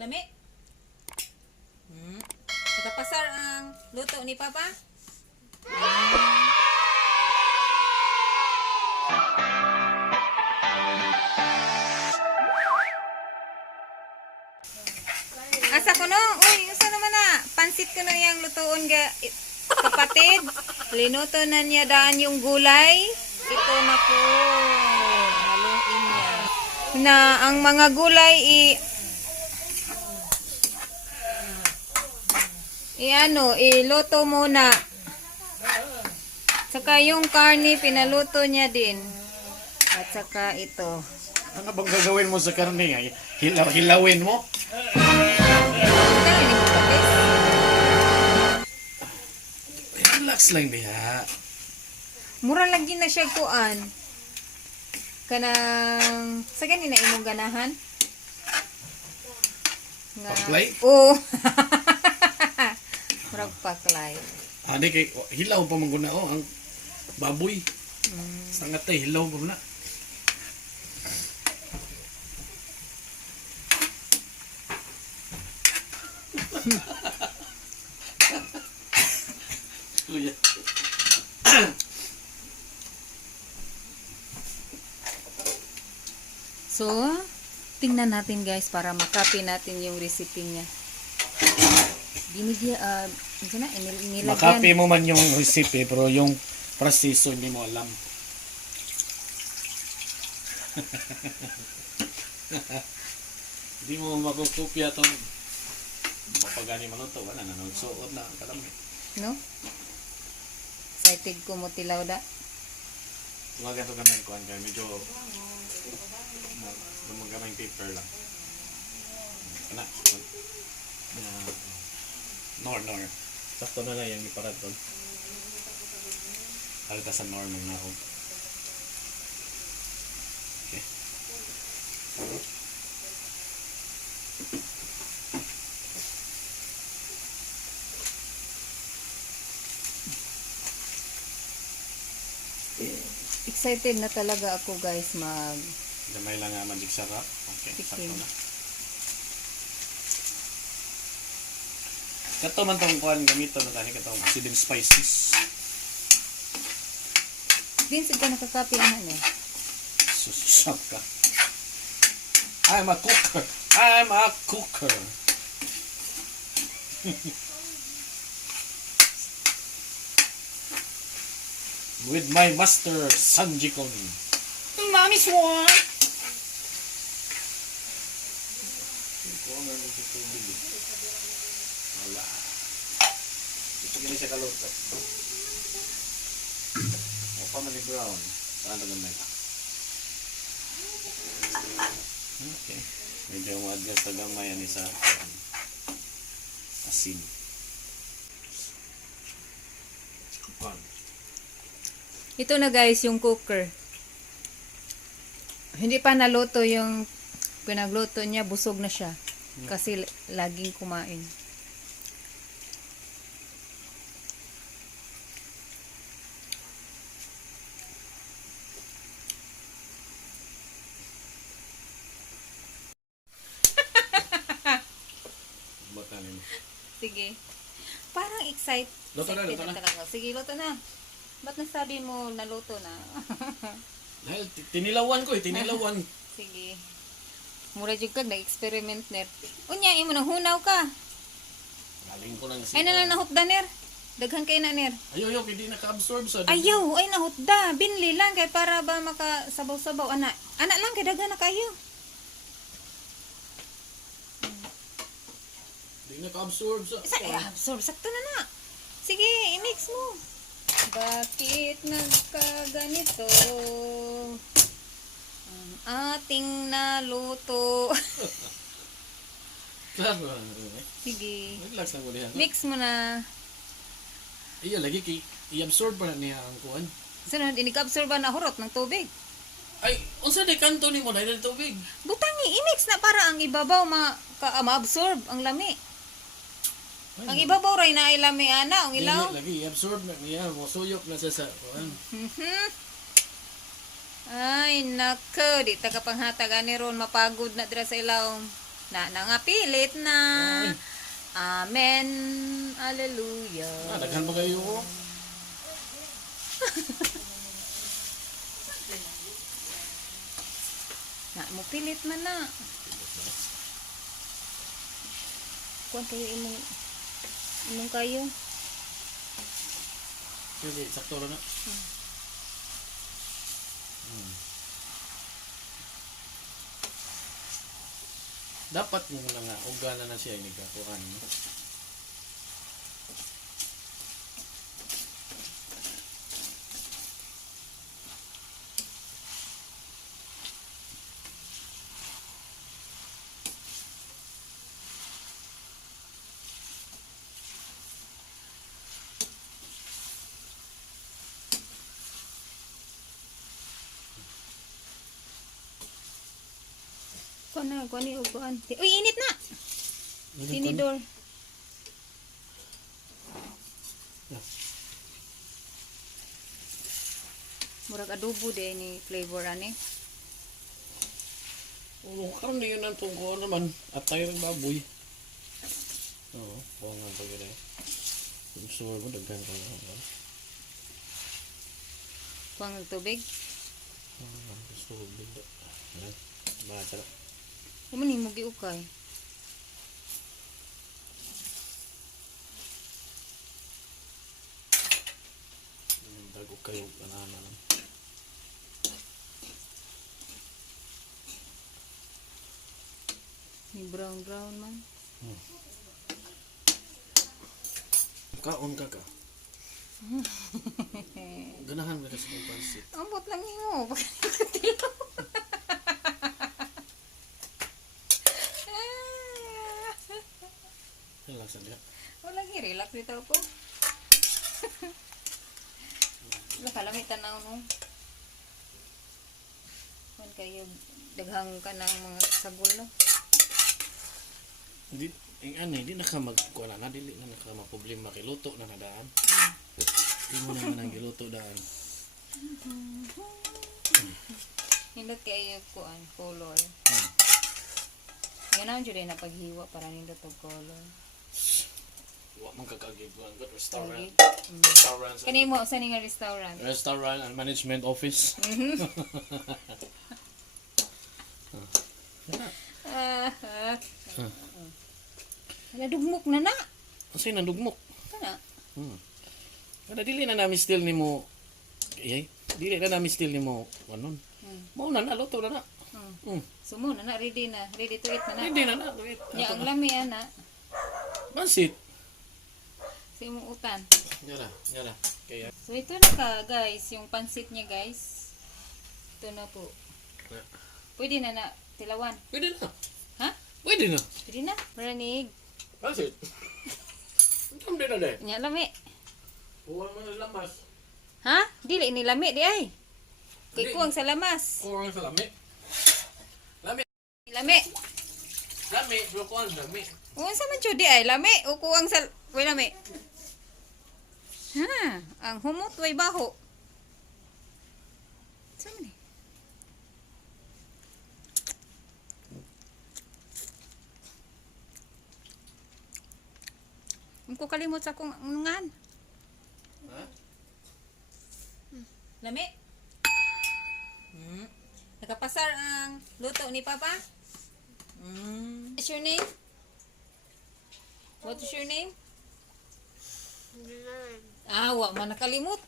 Lami? Nakapasar ang luto ni Papa? Asa ko no? Uy, usa naman na. Pansit ko no yung lutoon ga kapatid. Linuto na niya daan yung gulay. Ito na po. Haluin niya. Na ang mga gulay iluto muna. Saka yung karne pinaluto niya din. At saka ito. Ano bang gagawin mo sa karne? Hilawin mo? Relax lang diha. Mura lagi na siya kuan. Kanang sa ganina imong ganahan. Paklay? Oo. Murag paklay. Ani kay hilaw pa man guna ang baboy. Sangat tay hilaw pa na. Kuya. So, tingnan natin guys para makopy natin yung recipe niya. Nilagyan. Makapi mo man yung recipe pero yung proseso hindi mo alam. Hindi mo makukopya tong mapagani man to wala na nagsuot na kalamit. No? Excited ko mo tilaw da. Tuwagan to kami kuan kay medyo gumagamay paper lang. Ana. Nor. Sakto na lang yung iparad doon. Halita sa nor ng naog. Okay. Excited na talaga ako guys Gamay lang nga magic sarap. Okay, sakto na. Kato man tong kuan gamito na tani katong seeding spices. Din siguro nakakapi na eh. Susap ka. I'm a cooker. With my master Sanjikon. Mommy's one. Wala. Ito gini siya kaluto. O pa man ni brown. Saan na gamay ka? Okay. Medyo ma-adjust na gamay yan sa asin. Ito na guys yung cooker. Hindi pa naluto yung pinagluto niya, busog na siya. Kasi laging kumain. Sige. Parang excited. Luto na. Talaga. Sige, luto na. Ba't nasabi mo naluto na? Dahil tinilawan ko tinilawan. Sige. Mura jud kag na-experiment ner. Unya imo nang hunaw ka. Galing ko nang Ay na lang nahutda ner. Daghan kay na ner. Ayaw, hindi naka-absorb sa Ayaw, ay nahutda. Binli lang kay para ba makasabaw-sabaw ana. Ana lang kay daghan na kayo. Hindi naka-absorb sa Absorb sakto na na. Sige, i-mix mo. Bakit nagkaganito ang ating naluto? Klaro. Sige. Relax lang mo diha. Mix mo na. Iya lagi kay i-absorb pa na niya ang kuan. Sunod, inig-absorb na hurot ng tubig. Ay, unsa di kanto nimo dahil tubig? Butangi, i-mix na para ang ibabaw ma-absorb ang lami. Ang ibabaw ray na ay lami ana, ang ilaw. Lagi i-absorb na niya, mosuyok na sa kuan. Ay, nako, di ta kapanghatag ani ron mapagod na dira sa ilaw. Na nangapilit na. Amen. Hallelujah. Daghan pa kayo ko. Na mo pilit man na. Kuan kayo imong kayo. Sige, sakto na. Dapat mo na nga, ugana na siya ini kakuan. Kuan ni uguan. Uy, init na. Tinidor. Murag adobo de ni flavor ani. Karon na yun ang tungkol naman. At tayo ng baboy. Oo, buwangan pa gano'n. Gusto mo daghan ka lang. Kuang ng tubig. Gusto mo bindo. Bata na. Kumo ni mo giukay. Dago kayo banana lang. Ni brown man. Kaon ka ka. Ganahan ka sa kong pansit. Ambot lang nimo. Relax na. Wala gi relax dito po. Wala kalamit tanaw no. Kuan kayo daghang ka ng mga sagol no. Hindi, hindi na ka magkuha na, dili na ka maproblema kay luto na nadaan. Hindi mo naman ang giluto daan. Hindot kayo kuan color. Ganaon jud na paghiwa para nindot og color. Wa man kakagiguan good restaurant. Okay. Restaurants. Kani mo sa nga restaurant. Restaurant and management office. Nadugmok na na. Kasi nandugmok. Kana. Kada dili na namin still nimo. Dili na namin still nimo anon. Mao na luto na na. Sumo na ready na. Ready to eat na na. Hindi na wait. Ya ang lami ana. Pansit. Sa imong utan. Yara. Kaya. So ito na ka guys, yung pansit niya guys. Ito na po. Pwede na na tilawan. Pwede na. Ha? Pwede na. Pwede na. Paranig. Pansit. Ang din na de. Nya lami. Huwag mo na lamas. Ha? Dili ni lami di ay. Kay Dili. kuwang sa lamas. Kurang sa lami. Lami. Lami. Lami. Pero kuhan lami. Uwan sa man di ay lami o kuwang sa way lami. Ha, ang humot way baho. Saan man eh? Hindi ko kalimot sa akong nungan. Ha? Lami? Nakapasar ang luto ni Papa? What's your name? What is your name? Wa man nakalimot.